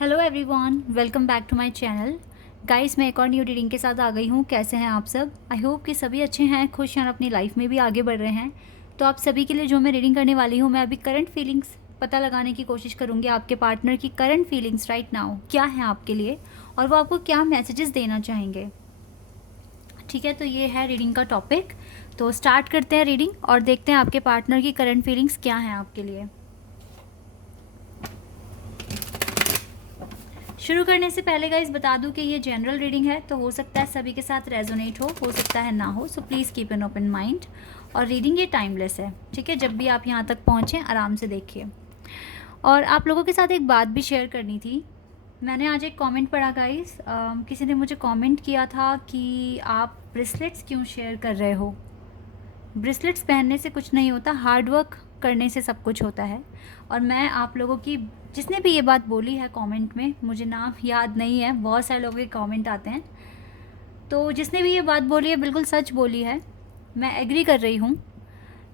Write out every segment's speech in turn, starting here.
Hello everyone, welcome back to my channel. Guys, मैं एक और न्यू रीडिंग के साथ आ गई हूँ। कैसे हैं आप सब? आई होप कि सभी अच्छे हैं, खुश हैं और अपनी लाइफ में भी आगे बढ़ रहे हैं। तो आप सभी के लिए जो मैं रीडिंग करने वाली हूँ, मैं अभी करंट फीलिंग्स पता लगाने की कोशिश करूँगी। आपके पार्टनर की करंट फीलिंग्स राइट नाउ क्या हैं आपके लिए, और वो आपको क्या मैसेजेस देना चाहेंगे। ठीक है, तो ये है रीडिंग का टॉपिक। तो स्टार्ट करते हैं रीडिंग और देखते हैं आपके पार्टनर की करंट फीलिंग्स क्या हैं आपके लिए। शुरू करने से पहले गाइस बता दूं कि ये जनरल रीडिंग है, तो हो सकता है सभी के साथ रेजोनेट हो सकता है ना हो। So please keep an open mind. और रीडिंग ये टाइमलेस है, ठीक है। जब भी आप यहाँ तक पहुँचें आराम से देखिए। और आप लोगों के साथ एक बात भी शेयर करनी थी। मैंने आज एक कमेंट पढ़ा गाइस, किसी ने मुझे कमेंट किया था कि आप ब्रेसलेट्स क्यों शेयर कर रहे हो। ब्रेसलेट्स पहनने से कुछ नहीं होता, हार्ड वर्क करने से सब कुछ होता है। और मैं आप लोगों की, जिसने भी ये बात बोली है कमेंट में, मुझे नाम याद नहीं है, बहुत सारे लोगों के कमेंट आते हैं, तो जिसने भी ये बात बोली है बिल्कुल सच बोली है। मैं एग्री कर रही हूँ,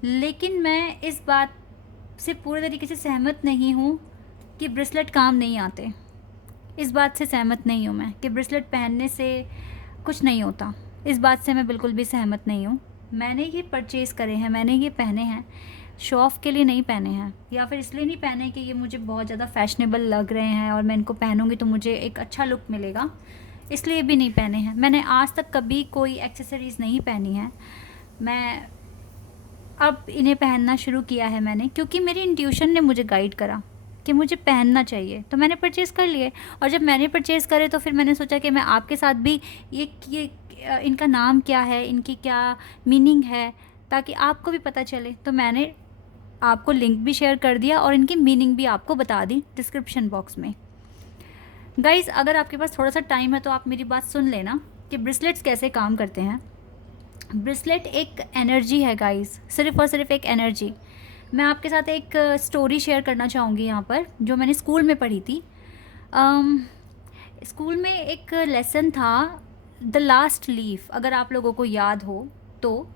लेकिन मैं इस बात से पूरे तरीके से सहमत नहीं हूँ कि ब्रेसलेट काम नहीं आते। इस बात से सहमत नहीं हूँ मैं कि ब्रेसलेट पहनने से कुछ नहीं होता। इस बात से मैं बिल्कुल भी सहमत नहीं हूँ। मैंने ये परचेज़ करे हैं, मैंने ये पहने हैं, शो ऑफ़ के लिए नहीं पहने हैं, या फिर इसलिए नहीं पहने कि ये मुझे बहुत ज़्यादा फैशनेबल लग रहे हैं और मैं इनको पहनूंगी तो मुझे एक अच्छा लुक मिलेगा, इसलिए भी नहीं पहने हैं। मैंने आज तक कभी कोई एक्सेसरीज़ नहीं पहनी है। मैं अब इन्हें पहनना शुरू किया है मैंने, क्योंकि मेरी इंट्यूशन ने मुझे गाइड करा कि मुझे पहनना चाहिए, तो मैंने परचेज़ कर लिए। और जब मैंने परचेज़ करे तो फिर मैंने सोचा कि मैं आपके साथ भी ये इनका नाम क्या है, इनकी क्या मीनिंग है, ताकि आपको भी पता चले। तो मैंने आपको लिंक भी शेयर कर दिया और इनकी मीनिंग भी आपको बता दी डिस्क्रिप्शन बॉक्स में। गाइज़, अगर आपके पास थोड़ा सा टाइम है तो आप मेरी बात सुन लेना कि ब्रेसलेट्स कैसे काम करते हैं। ब्रेसलेट एक एनर्जी है गाइज़, सिर्फ़ और सिर्फ एक एनर्जी। मैं आपके साथ एक स्टोरी शेयर करना चाहूँगी यहाँ पर, जो मैंने स्कूल में पढ़ी थी। स्कूल में एक लेसन था, द लास्ट लीफ, अगर आप लोगों को याद हो तो।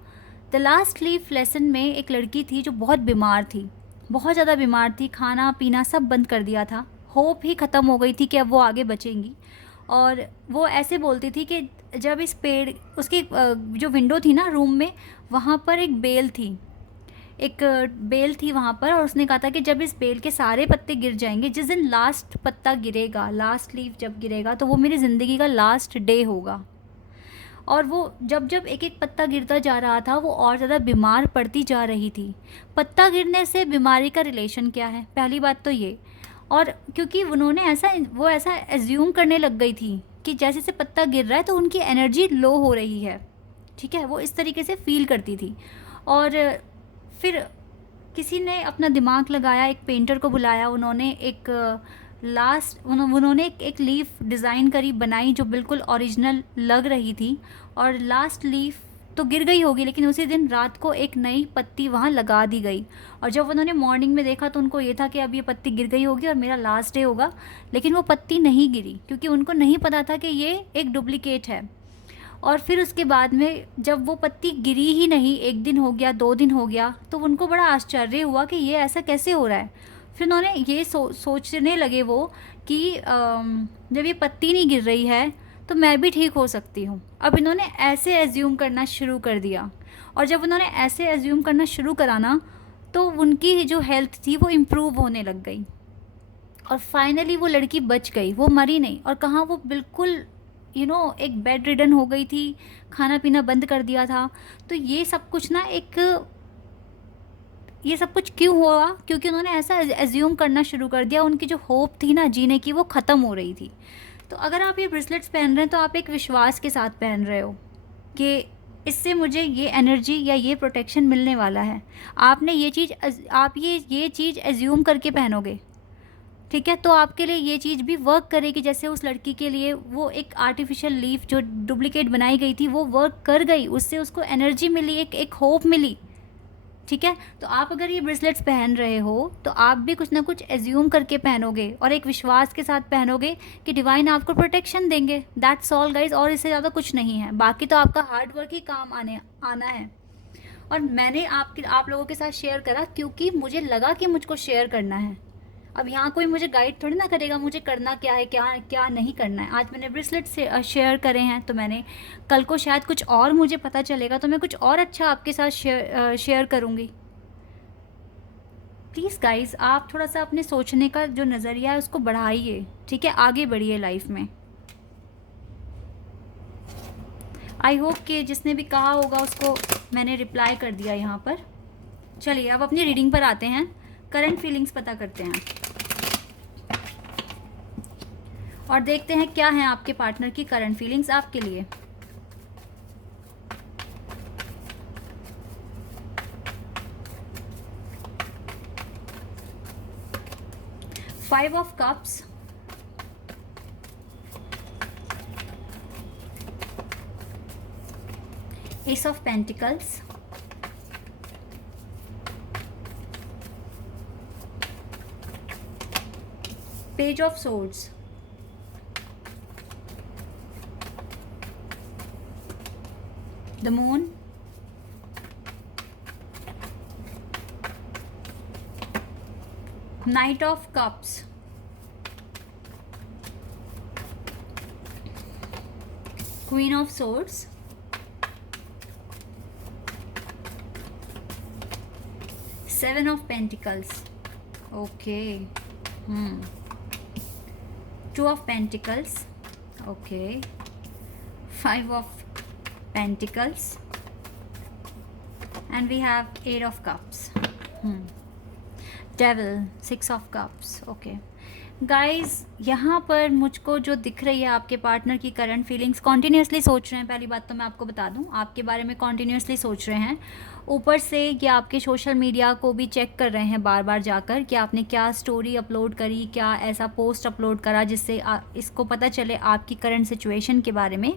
द लास्ट लीफ लेसन में एक लड़की थी जो बहुत बीमार थी, बहुत ज़्यादा बीमार थी, खाना पीना सब बंद कर दिया था, होप ही ख़त्म हो गई थी कि अब वो आगे बचेंगी। और वो ऐसे बोलती थी कि जब इस पेड़, उसकी जो विंडो थी ना रूम में, वहाँ पर एक बेल थी, एक बेल थी वहाँ पर, और उसने कहा था कि जब इस बेल के सारे पत्ते गिर जाएंगे, जिस दिन लास्ट पत्ता गिरेगा, लास्ट लीफ जब गिरेगा, तो वो मेरी ज़िंदगी का लास्ट डे होगा। और वो जब जब एक एक पत्ता गिरता जा रहा था, वो और ज़्यादा बीमार पड़ती जा रही थी। पत्ता गिरने से बीमारी का रिलेशन क्या है, पहली बात तो ये। और क्योंकि उन्होंने ऐसा एज्यूम करने लग गई थी कि जैसे से पत्ता गिर रहा है तो उनकी एनर्जी लो हो रही है, ठीक है, वो इस तरीके से फील करती थी। और फिर किसी ने अपना दिमाग लगाया, एक पेंटर को बुलाया, उन्होंने एक लीफ डिज़ाइन करी, बनाई, जो बिल्कुल ओरिजिनल लग रही थी। और लास्ट लीफ तो गिर गई होगी, लेकिन उसी दिन रात को एक नई पत्ती वहाँ लगा दी गई। और जब उन्होंने मॉर्निंग में देखा तो उनको ये था कि अब ये पत्ती गिर गई होगी और मेरा लास्ट डे होगा, लेकिन वो पत्ती नहीं गिरी, क्योंकि उनको नहीं पता था कि ये एक डुप्लीकेट है। और फिर उसके बाद में जब वो पत्ती गिरी ही नहीं, एक दिन हो गया, 2 दिन हो गया, तो उनको बड़ा आश्चर्य हुआ कि ये ऐसा कैसे हो रहा है। फिर उन्होंने ये सोचने लगे वो कि जब ये पत्ती नहीं गिर रही है तो मैं भी ठीक हो सकती हूँ। अब इन्होंने ऐसे एज्यूम करना शुरू कर दिया, और जब उन्होंने ऐसे एज्यूम करना शुरू करा ना, तो उनकी जो हेल्थ थी वो इम्प्रूव होने लग गई। और फाइनली वो लड़की बच गई, वो मरी नहीं। और कहाँ, वो बिल्कुल एक बेड रिडन हो गई थी, खाना पीना बंद कर दिया था। तो ये सब कुछ ना ये सब कुछ क्यों हुआ, क्योंकि उन्होंने ऐसा एज्यूम करना शुरू कर दिया। उनकी जो होप थी ना जीने की, वो ख़त्म हो रही थी। तो अगर आप ये ब्रेसलेट्स पहन रहे हैं तो आप एक विश्वास के साथ पहन रहे हो कि इससे मुझे ये एनर्जी या ये प्रोटेक्शन मिलने वाला है। आपने ये चीज़ एज्यूम करके पहनोगे, ठीक है, तो आपके लिए ये चीज़ भी वर्क करेगी। जैसे उस लड़की के लिए वो एक आर्टिफिशियल लीफ जो डुप्लीकेट बनाई गई थी, वो वर्क कर गई, उससे उसको एनर्जी मिली, एक होप मिली, ठीक है। तो आप अगर ये ब्रेसलेट्स पहन रहे हो तो आप भी कुछ ना कुछ एज्यूम करके पहनोगे और एक विश्वास के साथ पहनोगे कि डिवाइन आपको प्रोटेक्शन देंगे। दैट्स ऑल गाइज, और इससे ज़्यादा कुछ नहीं है। बाकी तो आपका हार्ड वर्क ही काम आना है। और मैंने आप लोगों के साथ शेयर करा क्योंकि मुझे लगा कि मुझको शेयर करना है। अब यहाँ कोई मुझे गाइड थोड़ी ना करेगा मुझे करना क्या है, क्या क्या नहीं करना है। आज मैंने ब्रेसलेट से शेयर करे हैं, तो मैंने कल को शायद कुछ और मुझे पता चलेगा तो मैं कुछ और अच्छा आपके साथ शेयर करूँगी। प्लीज़ गाइज़, आप थोड़ा सा अपने सोचने का जो नज़रिया है उसको बढ़ाइए, ठीक है, आगे बढ़िए लाइफ में। आई होप कि जिसने भी कहा होगा उसको मैंने रिप्लाई कर दिया यहाँ पर। चलिए अब अपनी रीडिंग पर आते हैं, करंट फीलिंग्स पता करते हैं और देखते हैं क्या है आपके पार्टनर की करंट फीलिंग्स आपके लिए। Five of cups, S of pentacles, page of swords, the moon, night of cups, queen of swords, seven of pentacles, okay, two of pentacles, okay, five of pentacles, and we have eight of cups, devil, six of cups, okay guys. यहाँ पर मुझको जो दिख रही है आपके partner की current feelings, continuously सोच रहे हैं। पहली बात तो मैं आपको बता दूँ, आपके बारे में कॉन्टीन्यूसली सोच रहे हैं। ऊपर से ये आपके सोशल मीडिया को भी चेक कर रहे हैं बार बार जाकर कि आपने क्या स्टोरी अपलोड करी, क्या ऐसा पोस्ट अपलोड करा जिससे इसको पता चले आपकी करंट सिचुएशन के बारे में।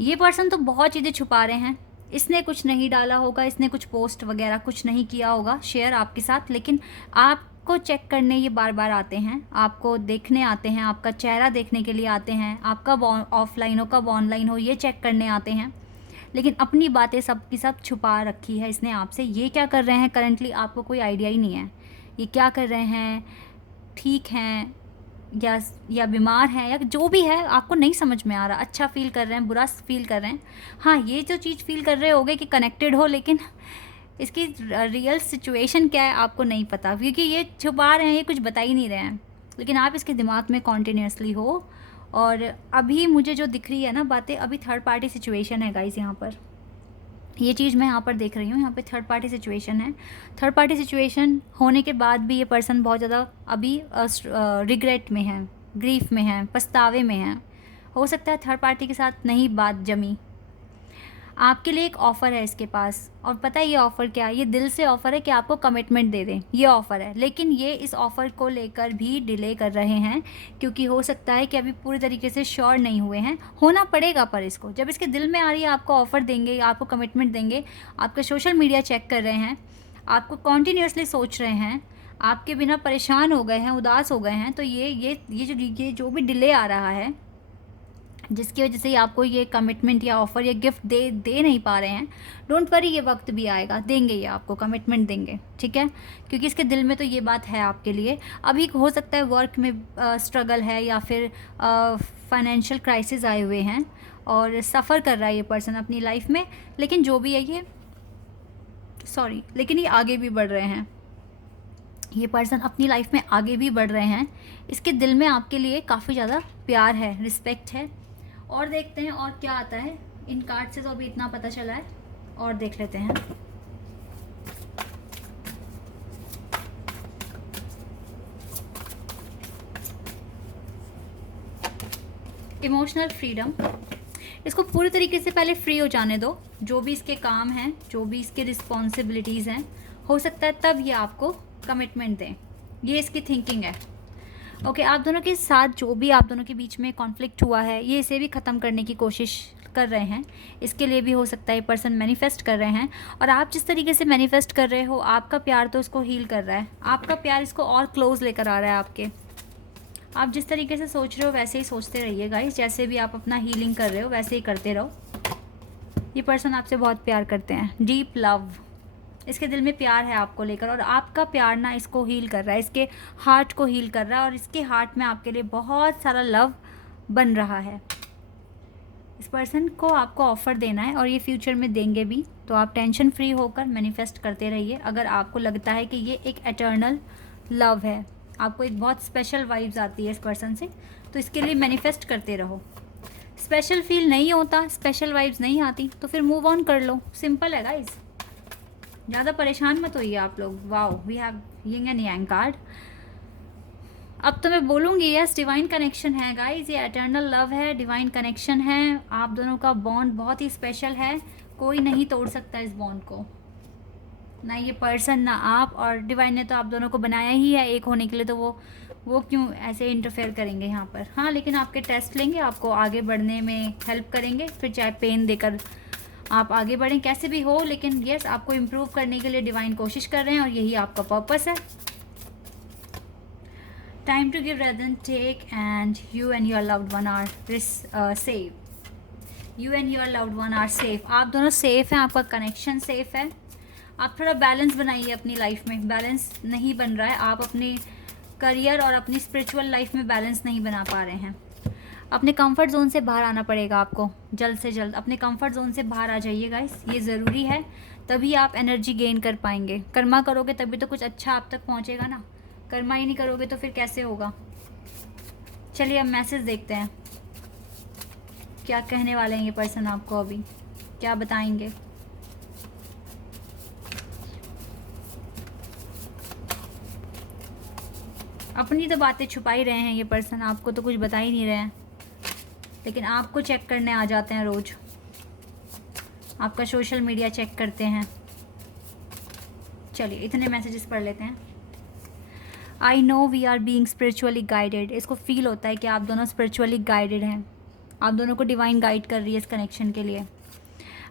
ये पर्सन तो बहुत चीज़ें छुपा रहे हैं, इसने कुछ नहीं डाला होगा, इसने कुछ पोस्ट वगैरह कुछ नहीं किया होगा शेयर आपके साथ, लेकिन आपको चेक करने ये बार बार आते हैं, आपको देखने आते हैं, आपका चेहरा देखने के लिए आते हैं, आप कब ऑफलाइन हो कब ऑनलाइन हो ये चेक करने आते हैं। लेकिन अपनी बातें सब की सब छुपा रखी है इसने आपसे। ये क्या कर रहे हैं करंटली आपको कोई आइडिया ही नहीं है। ये क्या कर रहे हैं, ठीक हैं या बीमार हैं या जो भी है आपको नहीं समझ में आ रहा। अच्छा फील कर रहे हैं, बुरा फील कर रहे हैं। हाँ, ये जो चीज़ फील कर रहे होगे कि कनेक्टेड हो, लेकिन इसकी रियल सिचुएशन क्या है आपको नहीं पता, क्योंकि ये छुपा रहे हैं, ये कुछ बता ही नहीं रहे हैं। लेकिन आप इसके दिमाग में कॉन्टीन्यूसली हो। और अभी मुझे जो दिख रही है ना बातें, अभी थर्ड पार्टी सिचुएशन है गाइस। यहाँ पर ये चीज़ मैं यहाँ पर देख रही हूँ, यहाँ पे थर्ड पार्टी सिचुएशन है। थर्ड पार्टी सिचुएशन होने के बाद भी ये पर्सन बहुत ज़्यादा अभी रिग्रेट में है, ग्रीफ में है, पछतावे में है। हो सकता है थर्ड पार्टी के साथ नहीं बात जमी। आपके लिए एक ऑफ़र है इसके पास, और पता है ये ऑफ़र क्या है? ये दिल से ऑफ़र है कि आपको कमिटमेंट दे दें, ये ऑफ़र है। लेकिन ये इस ऑफ़र को लेकर भी डिले कर रहे हैं, क्योंकि हो सकता है कि अभी पूरी तरीके से श्योर नहीं हुए हैं। होना पड़ेगा, पर इसको जब इसके दिल में आ रही है आपको ऑफ़र देंगे, आपको कमिटमेंट देंगे। आपका सोशल मीडिया चेक कर रहे हैं, आपको कॉन्टीन्यूसली सोच रहे हैं, आपके बिना परेशान हो गए हैं, उदास हो गए हैं। तो ये जो भी डिले आ रहा है, जिसकी वजह से आपको ये कमिटमेंट या ऑफ़र या गिफ्ट दे नहीं पा रहे हैं, डोंट वरी, ये वक्त भी आएगा, देंगे ये आपको कमिटमेंट देंगे, ठीक है? क्योंकि इसके दिल में तो ये बात है आपके लिए। अभी हो सकता है वर्क में स्ट्रगल है, या फिर फाइनेंशियल क्राइसिस आए हुए हैं और सफ़र कर रहा है ये पर्सन अपनी लाइफ में। लेकिन जो भी है लेकिन ये आगे भी बढ़ रहे हैं। ये पर्सन अपनी लाइफ में आगे भी बढ़ रहे हैं। इसके दिल में आपके लिए काफ़ी ज़्यादा प्यार है, रिस्पेक्ट है। और देखते हैं और क्या आता है इन कार्ड से। तो अभी इतना पता चला है, और देख लेते हैं। Emotional freedom. इसको पूरी तरीके से पहले फ्री हो जाने दो। जो भी इसके काम हैं, जो भी इसके रिस्पॉन्सिबिलिटीज़ हैं, हो सकता है तब ये आपको कमिटमेंट दें। ये इसकी थिंकिंग है। ओके, आप दोनों के साथ जो भी आप दोनों के बीच में कॉन्फ्लिक्ट हुआ है, ये इसे भी ख़त्म करने की कोशिश कर रहे हैं। इसके लिए भी हो सकता है ये पर्सन मैनिफेस्ट कर रहे हैं। और आप जिस तरीके से मैनिफेस्ट कर रहे हो, आपका प्यार तो इसको हील कर रहा है। आपका प्यार इसको और क्लोज लेकर आ रहा है आपके। आप जिस तरीके से सोच रहे हो वैसे ही सोचते रहिए गाइस। जैसे भी आप अपना हीलिंग कर रहे हो वैसे ही करते रहो। ये पर्सन आपसे बहुत प्यार करते हैं, डीप लव। इसके दिल में प्यार है आपको लेकर, और आपका प्यार ना इसको हील कर रहा है, इसके हार्ट को हील कर रहा है, और इसके हार्ट में आपके लिए बहुत सारा लव बन रहा है। इस पर्सन को आपको ऑफ़र देना है और ये फ्यूचर में देंगे भी, तो आप टेंशन फ्री होकर मैनिफेस्ट करते रहिए। अगर आपको लगता है कि ये एक एटर्नल लव है, आपको एक बहुत स्पेशल वाइब्स आती है इस पर्सन से, तो इसके लिए मैनिफेस्ट करते रहो। स्पेशल फील नहीं होता, स्पेशल वाइब्स नहीं आती, तो फिर मूव ऑन कर लो। सिंपल है गाइस, ज़्यादा परेशान मत होइए आप लोग। Wow, we have yin and yang card. अब तो मैं बोलूँगी यस, डिवाइन कनेक्शन है गाइस, ये एटर्नल लव है, डिवाइन कनेक्शन है। आप दोनों का बॉन्ड बहुत ही स्पेशल है, कोई नहीं तोड़ सकता इस बॉन्ड को, ना ये पर्सन ना आप। और डिवाइन ने तो आप दोनों को बनाया ही है एक होने के लिए, तो वो क्यों ऐसे इंटरफेयर करेंगे यहाँ पर। हाँ, लेकिन आपके टेस्ट लेंगे, आपको आगे बढ़ने में हेल्प करेंगे, फिर चाहे पेन देकर आप आगे बढ़ें, कैसे भी हो। लेकिन यस, आपको इम्प्रूव करने के लिए डिवाइन कोशिश कर रहे हैं, और यही आपका पर्पस है। Time to give rather than take, and you and your loved one are safe. You and your loved one are safe. आप दोनों सेफ हैं, आपका कनेक्शन सेफ है। आप थोड़ा बैलेंस बनाइए अपनी लाइफ में, बैलेंस नहीं बन रहा है। आप अपने करियर और अपनी स्पिरिचुअल लाइफ में बैलेंस नहीं बना पा रहे हैं। अपने कंफर्ट जोन से बाहर आना पड़ेगा आपको, जल्द से जल्द अपने कंफर्ट जोन से बाहर आ जाइए गाइस, ये ज़रूरी है। तभी आप एनर्जी गेन कर पाएंगे। कर्मा करोगे तभी तो कुछ अच्छा आप तक पहुंचेगा ना, कर्मा ही नहीं करोगे तो फिर कैसे होगा। चलिए अब मैसेज देखते हैं, क्या कहने वाले हैं ये पर्सन आपको, अभी क्या बताएंगे। अपनी तो बातें छुपा ही रहे हैं ये पर्सन, आपको तो कुछ बता ही नहीं रहे हैं, लेकिन आपको चेक करने आ जाते हैं रोज़, आपका सोशल मीडिया चेक करते हैं। चलिए इतने मैसेजेस पढ़ लेते हैं। I know we are being spiritually guided. इसको फील होता है कि आप दोनों स्पिरिचुअली गाइडेड हैं, आप दोनों को डिवाइन गाइड कर रही है इस कनेक्शन के लिए।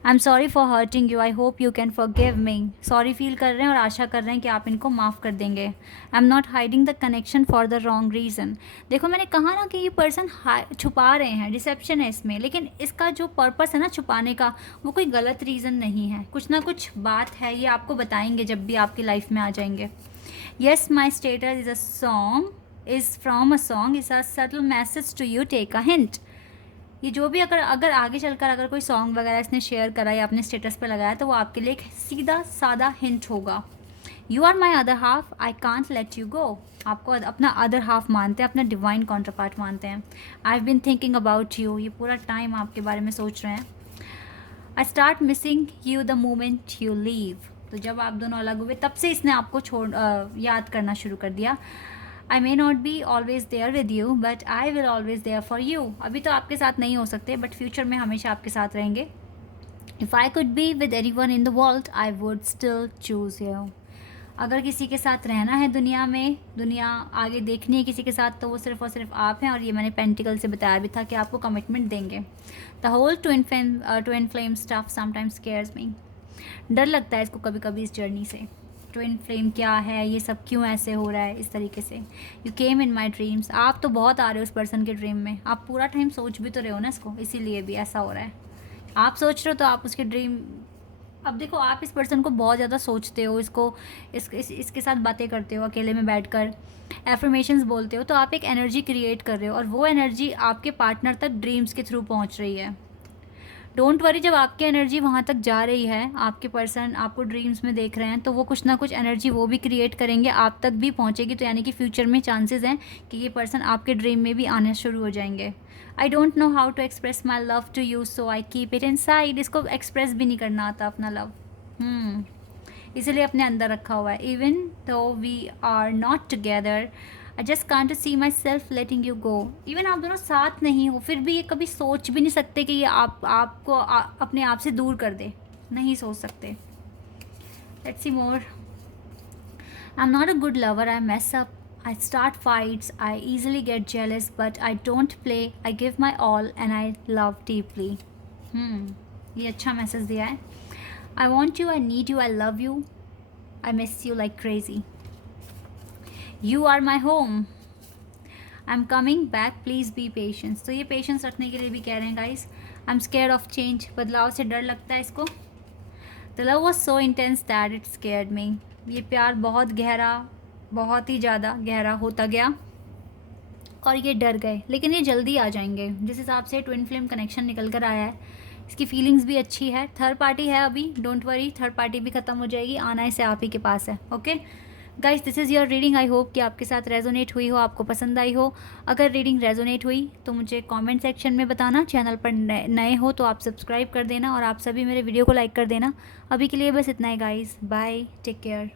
I am sorry for hurting you, I hope you can forgive me. Sorry feel कर रहे हैं और आशा कर रहे हैं कि आप इनको माफ़ कर देंगे। I am not hiding the connection for the wrong reason. देखो मैंने कहा ना कि ये पर्सन छुपा रहे हैं, डिसेप्शन है इसमें, लेकिन इसका जो पर्पस है ना छुपाने का, वो कोई गलत रीज़न नहीं है, कुछ ना कुछ बात है, ये आपको बताएंगे जब भी आपकी लाइफ में आ जाएंगे। Yes, my status is a song, is from a song, is a subtle message to you, take a hint. ये जो भी अगर आगे चलकर अगर कोई सॉन्ग वगैरह इसने शेयर करा या अपने स्टेटस पे लगाया, तो वो आपके लिए एक सीधा सादा हिंट होगा। You are my other half, I can't let you go. आपको अपना अदर हाफ मानते हैं, अपना डिवाइन काउंटर पार्ट मानते हैं। I have been thinking about you, ये पूरा टाइम आपके बारे में सोच रहे हैं। I start missing you the moment you leave. तो जब आप दोनों अलग हुए तब से इसने आपको याद करना शुरू कर दिया। I may not be always there with you, but I will always there for you. अभी तो आपके साथ नहीं हो सकते, बट फ्यूचर में हमेशा आपके साथ रहेंगे। If I could be with anyone in the world, I would still choose you. अगर किसी के साथ रहना है दुनिया में, दुनिया आगे देखनी है किसी के साथ, तो वो सिर्फ और सिर्फ आप हैं। और ये मैंने पेंटिकल से बताया भी था कि आपको कमिटमेंट देंगे। The whole twin flame stuff sometimes scares me. डर लगता है इसको कभी कभी इस जर्नी से। ट्विन फ्लेम क्या है, ये सब क्यों ऐसे हो रहा है इस तरीके से। You came in my dreams, आप तो बहुत आ रहे हो उस पर्सन के ड्रीम में, आप पूरा टाइम सोच भी तो रहे हो ना इसको, इसीलिए भी ऐसा हो रहा है। आप सोच रहे हो तो आप उसके ड्रीम, अब देखो आप इस पर्सन को बहुत ज़्यादा सोचते हो, इसके साथ बातें करते हो अकेले में बैठकर, एफर्मेशंस बोलते हो, तो आप एक एनर्जी क्रिएट कर रहे हो, और वो एनर्जी आपके पार्टनर तक ड्रीम्स के थ्रू पहुँच रही है। डोंट वरी, जब आपकी एनर्जी वहाँ तक जा रही है, आपके पर्सन आपको ड्रीम्स में देख रहे हैं, तो वो कुछ ना कुछ एनर्जी वो भी क्रिएट करेंगे, आप तक भी पहुँचेगी। तो यानी कि फ्यूचर में चांसेस हैं कि ये पर्सन आपके ड्रीम में भी आने शुरू हो जाएंगे। I don't know how to express my love to you, so I keep it inside. इसको एक्सप्रेस भी नहीं करना आता अपना लव, इसलिए अपने अंदर रखा हुआ है। Even though we are not together, I just can't see myself letting you go. Even आप दोनों साथ नहीं हो, फिर भी ये कभी सोच भी नहीं सकते कि ये आपको अपने आप से दूर कर दे, नहीं सोच सकते। Let's see more. I am not a good lover, I mess up, I start fights, I easily get jealous, but I don't play, I give my all and I love deeply. ये अच्छा message दिया है। I want you, I need you, I love you, I miss you like crazy. You are my home. I'm coming back. Please be patient. तो ये patience रखने के लिए भी कह रहे हैं guys. I'm scared of change. बदलाव से डर लगता है इसको। The love was so intense that it scared me. ये प्यार बहुत गहरा, बहुत ही ज़्यादा गहरा होता गया और ये डर गए, लेकिन ये जल्दी आ जाएंगे। जिस हिसाब से ट्विन फ्लेम कनेक्शन निकल कर आया है, इसकी फीलिंग्स भी अच्छी है। थर्ड पार्टी है अभी, डोंट वरी, थर्ड पार्टी भी ख़त्म हो जाएगी, आना इसे आप ही के पास है। Okay guys, this is your reading. I hope कि आपके साथ रेजोनेट हुई हो, आपको पसंद आई हो। अगर रीडिंग रेजोनेट हुई तो मुझे कमेंट सेक्शन में बताना। चैनल पर नए हो तो आप सब्सक्राइब कर देना और आप सभी मेरे वीडियो को लाइक कर देना। अभी के लिए बस इतना ही गाइस, बाय, टेक केयर।